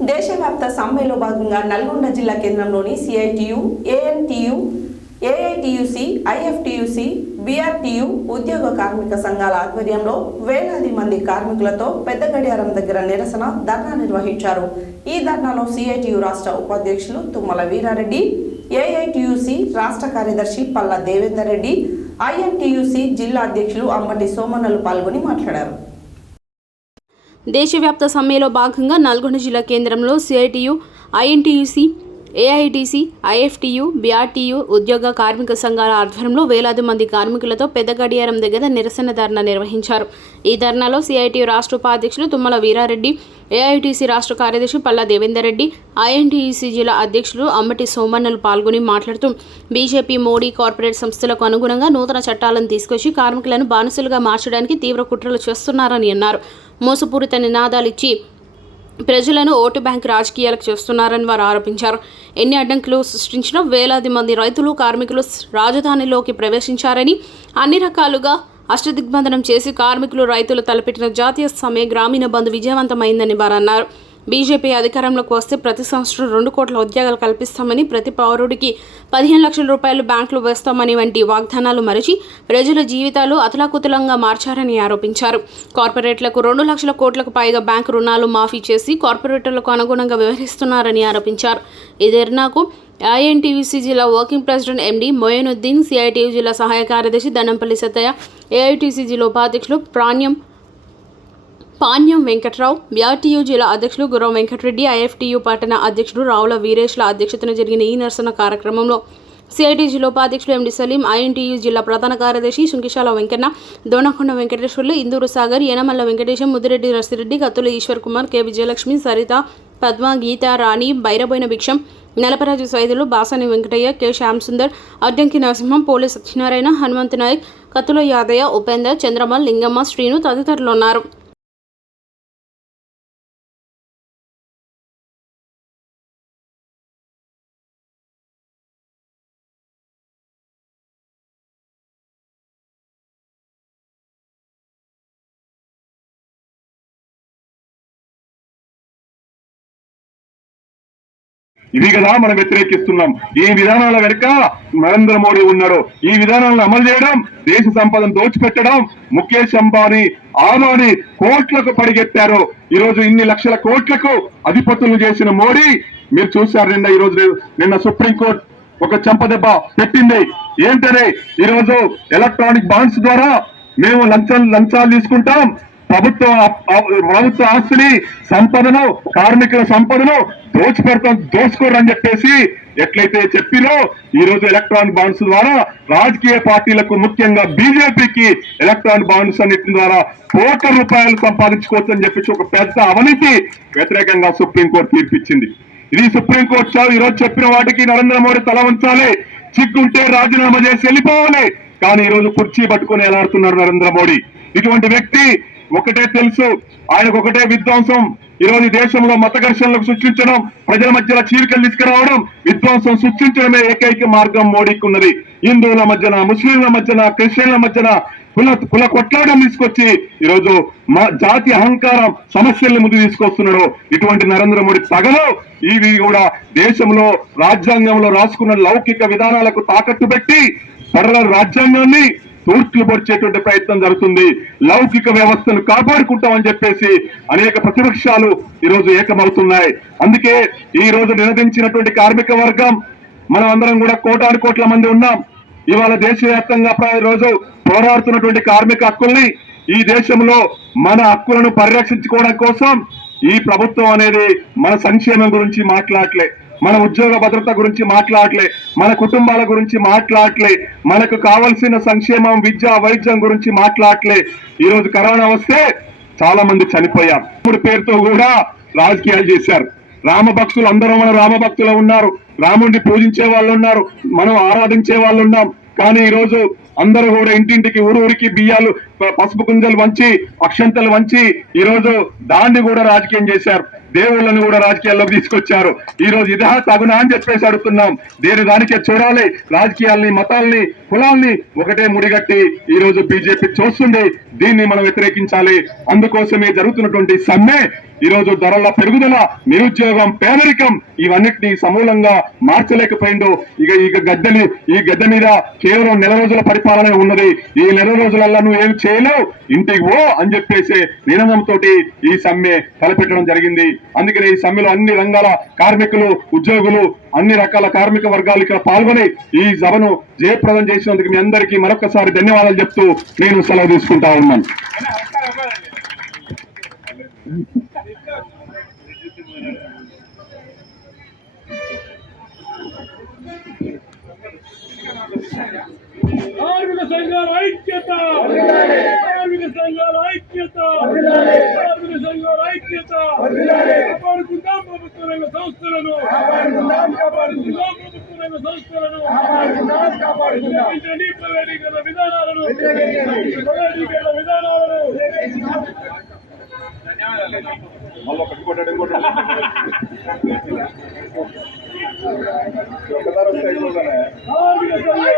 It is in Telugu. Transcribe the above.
దేశవ్యాప్త సమ్మెలో భాగంగా నల్గొండ జిల్లా కేంద్రంలోని సిఐటియు, ఏఎన్టియు, ఏఐటియుసి, ఐఎఫ్టియుసి, బిఆర్టియు ఉద్యోగ కార్మిక సంఘాల ఆధ్వర్యంలో వేలాది మంది కార్మికులతో పెద్ద గడియారం దగ్గర నిరసన ధర్నా నిర్వహించారు. ఈ ధర్నాలో సిఐటియు రాష్ట్ర ఉపాధ్యక్షులు తుమ్మల వీరారెడ్డి, ఏఐటియుసి రాష్ట్ర కార్యదర్శి పల్లా దేవేందర్ రెడ్డి, ఐఎన్టియుసి జిల్లా అధ్యక్షులు అంబటి సోమన్నలు పాల్గొని మాట్లాడారు. దేశవ్యాప్త సమ్మెలో భాగంగా నల్గొండ జిల్లా కేంద్రంలో సిఐటియు, ఐఎన్టియుసి, ఏఐటిసి, ఐఎఫ్టియు, బిఆర్టియు ఉద్యోగ కార్మిక సంఘాల ఆధ్వర్యంలో వేలాది మంది కార్మికులతో పెద్ద గడియారం దగ్గర నిరసన ధర్నా నిర్వహించారు. ఈ ధర్నాలో సిఐటియు రాష్ట్ర ఉపాధ్యక్షులు తుమ్మల వీరారెడ్డి, ఏఐటిసి రాష్ట్ర కార్యదర్శి పల్లా దేవేందర్ రెడ్డి, ఐఎన్టియుసి జిల్లా అధ్యక్షులు అంబటి సోమన్నలు పాల్గొని మాట్లాడుతూ బీజేపీ, మోడీ కార్పొరేట్ సంస్థలకు అనుగుణంగా నూతన చట్టాలను తీసుకొచ్చి కార్మికులను బానిసలుగా మార్చడానికి తీవ్ర కుట్రలు చేస్తున్నారని అన్నారు. మోసపూరిత నినాదాలు ఇచ్చి ప్రజలను ఓటు బ్యాంక్ రాజకీయాలకు చేస్తున్నారని వారు ఆరోపించారు. ఎన్ని అడ్డంకులు సృష్టించినా వేలాది మంది రైతులు, కార్మికులు రాజధానిలోకి ప్రవేశించారని, అన్ని రకాలుగా అష్టదిగ్బంధనం చేసి కార్మికులు, రైతులు తలపెట్టిన జాతీయ సమ్మె గ్రామీణ బంద్ విజయవంతమైందని వారు అన్నారు. బీజేపీ అధికారంలోకి వస్తే ప్రతి సంవత్సరం 2 కోట్ల ఉద్యోగాలు కల్పిస్తామని, ప్రతి పౌరుడికి 15 లక్షల రూపాయలు బ్యాంకులు వేస్తామని వంటి వాగ్దానాలు మరిచి ప్రజల జీవితాలు అతలాకుతలంగా మార్చారని ఆరోపించారు. కార్పొరేట్లకు 2 లక్షల కోట్లకు పైగా బ్యాంకు రుణాలు మాఫీ చేసి కార్పొరేటర్లకు అనుగుణంగా వ్యవహరిస్తున్నారని ఆరోపించారు. ఈ ధర్నాకు ఐఎన్టియుసి జిల్లా వర్కింగ్ ప్రెసిడెంట్ ఎండి మొయినుద్దీన్, సిఐటియు జిల్లా సహాయ కార్యదర్శి దండంపల్లి సత్తయ్య, ఏఐటిసి జిల్లా ఉపాధ్యక్షులు పాణ్యం వెంకట్రావు, బిఆర్టియు జిల్లా అధ్యక్షులు గుర్రం వెంకటరెడ్డి, ఐఎఫ్టియు పట్టణ అధ్యక్షుడు రావుల వీరేష్ల అధ్యక్షతన జరిగిన ఈ నిరసన కార్యక్రమంలో సిఐటి జిల్లా ఉపాధ్యక్షులు ఎండి సలీం, ఐఎన్టియు జిల్లా ప్రధాన కార్యదర్శి సుంకిశాల వెంకన్న, దోనకొండ వెంకటేశ్వర్లు, ఇందూరు సాగర్, యనమల్ల వెంకటేశం, ముదిరెడ్డి రసిరెడ్డి, కత్తుల ఈశ్వర్ కుమార్, కె విజయలక్ష్మి, సరిత, పద్మ, గీత, రాణి, బైరబోయిన భిక్షం, నలపరాజు సైదులు, బాసాని వెంకటయ్య, కె శ్యామసుందర్, అడ్డంకి నరసింహం, పోలి సత్యనారాయణ, హనుమంత్ నాయక్, కత్తుల యాదయ్య, ఉపేందర్, చంద్రమల్, లింగమ్మ, శ్రీను తదితరులు ఉన్నారు. ఇది కదా మనం వ్యతిరేకిస్తున్నాం. ఈ విధానాల వెనుక నరేంద్ర మోడీ ఉన్నాడు. ఈ విధానాలను అమలు చేయడం, దేశ సంపదను దోచిపెట్టడం, ముఖేష్ అంబానీ, ఆదాని కోట్లకు పడిగెట్టారు. ఈ రోజు ఇన్ని లక్షల కోట్లకు అధిపతులు చేసిన మోడీ మీరు చూశారు. నిన్న సుప్రీంకోర్టు ఒక చెంపదెబ్బ పెట్టింది. ఏంటనే ఈ రోజు ఎలక్ట్రానిక్ బాండ్స్ ద్వారా మేము లంచాలు తీసుకుంటాం, ప్రభుత్వ ఆస్తిని, సంపదను, కార్మికుల సంపదను దోచుకోరని చెప్పేసి ఎట్లయితే చెప్పినో ఈ రోజు ఎలక్ట్రానిక్ బాండ్స్ ద్వారా రాజకీయ పార్టీలకు, ముఖ్యంగా బీజేపీకి ఎలక్ట్రానిక్ బాండ్స్ అన్నిటి ద్వారా కోట్ల రూపాయలు సంపాదించుకోవచ్చు అని చెప్పేసి ఒక పెద్ద అవినీతి వ్యతిరేకంగా సుప్రీంకోర్టు తీర్పిచ్చింది. ఇది సుప్రీంకోర్టు ఈ రోజు చెప్పిన వాటికి నరేంద్ర మోడీ తల వంచాలి, చిక్కుంటే రాజీనామా చేసి వెళ్ళిపోవాలి. కానీ ఈ రోజు కుర్చీ పట్టుకుని ఎలాడుతున్నారు నరేంద్ర మోడీ. ఇటువంటి వ్యక్తి ఒకటే తెలుసు, ఆయనకు ఒకటే విధ్వంసం. ఈ రోజు దేశంలో మత ఘర్షణలకు సృష్టించడం, ప్రజల మధ్యలో చీలికలు తీసుకురావడం, విధ్వంసం సృష్టించడమే ఏకైక మార్గం మోడీకి ఉన్నది. హిందువుల మధ్యన, ముస్లింల మధ్యన, క్రిస్టియన్ల మధ్యన కుల కొట్లాటం తీసుకొచ్చి ఈరోజు జాతి అహంకారం సమస్యల్ని ముందు తీసుకొస్తున్నాడు. ఇటువంటి నరేంద్ర మోడీ పగలు ఇవి కూడా దేశంలో రాజ్యాంగంలో రాసుకున్న లౌకిక విధానాలకు తాకట్టు పెట్టి ఫెడరల్ రాజ్యాంగాన్ని తూర్పులు పొడిచేటువంటి ప్రయత్నం జరుగుతుంది. లౌకిక వ్యవస్థను కాపాడుకుంటామని చెప్పేసి అనేక ప్రతిపక్షాలు ఈరోజు ఏకమవుతున్నాయి. అందుకే ఈ రోజు నినదించినటువంటి కార్మిక వర్గం మనం అందరం కూడా కోటాను కోట్ల మంది ఉన్నాం. ఇవాళ దేశవ్యాప్తంగా రోజు పోరాడుతున్నటువంటి కార్మిక హక్కుల్ని, ఈ దేశంలో మన హక్కులను పరిరక్షించుకోవడం కోసం ఈ ప్రభుత్వం అనేది మన సంక్షేమం గురించి మాట్లాడలే, మన ఉద్యోగ భద్రత గురించి మాట్లాడలే, మన కుటుంబాల గురించి మాట్లాడలే, మనకు కావలసిన సంక్షేమం, విద్య, వైద్యం గురించి మాట్లాడలే. ఈ రోజు కరోనా వస్తే చాలా మంది చనిపోయారు. ఇప్పుడు పేరుతో కూడా రాజకీయాలు చేశారు. రామభక్తులు అందరూ మన రామభక్తులు ఉన్నారు, రాముడిని పూజించే వాళ్ళు ఉన్నారు, మనం ఆరాధించే వాళ్ళు ఉన్నాం. కానీ ఈ రోజు అందరూ కూడా ఇంటింటికి, ఊరికి బియ్యాలు, పసుపు కుంజలు వంచి, అక్షంతలు వంచి ఈ రోజు దాన్ని కూడా రాజకీయం చేశారు. దేవుళ్ళను కూడా రాజకీయాల్లోకి తీసుకొచ్చారు. ఈ రోజు ఇదా తగునా అని చెప్పేసి అడుగుతున్నాం. దేని దానికే చూడాలి. రాజకీయాల్ని, మతాల్ని, కులాల్ని ఒకటే ముడిగట్టి ఈ రోజు బీజేపీ చూస్తుంది. దీన్ని మనం వ్యతిరేకించాలి. అందుకోసమే జరుగుతున్నటువంటి సమ్మె ఈ రోజు ధరల పెరుగుదల, నిరుద్యోగం, పేదరికం ఇవన్నిటిని సమూలంగా మార్చలేకపోయిండు. ఈ గద్దె మీద కేవలం నెల రోజుల పరిపాలన ఉన్నది. ఈ నెల రోజులలో నువ్వు ఏం చేయలేవు, ఇంటికి ఓ అని చెప్పేసి నినాదంతో ఈ సమ్మె తలపెట్టడం జరిగింది. అందుకనే ఈ సమ్మెలో అన్ని రంగాల కార్మికులు, ఉద్యోగులు, అన్ని రకాల కార్మిక వర్గాలు ఇక్కడ పాల్గొని ఈ సభను జయప్రదం చేసినందుకు మీ అందరికీ మరొకసారి ధన్యవాదాలు చెప్తూ నేను సెలవు తీసుకుంటా ఉన్నాను. కార్మిక సంఘాల ఐక్యత, కార్మిక సంఘాల ఐక్యత, కార్మిక సంఘాల ఐక్యత. కాపాడుకుందాం ప్రభుత్వ రంగ సంస్థలను, కాపాడుకుందాం ప్రభుత్వ రంగ సంస్థలను, వ్యతిరేకించండి ప్రైవేటీకరణ విధానాలను, ప్రైవేటీకరణ విధానాలను. కార్మిక సంఘాల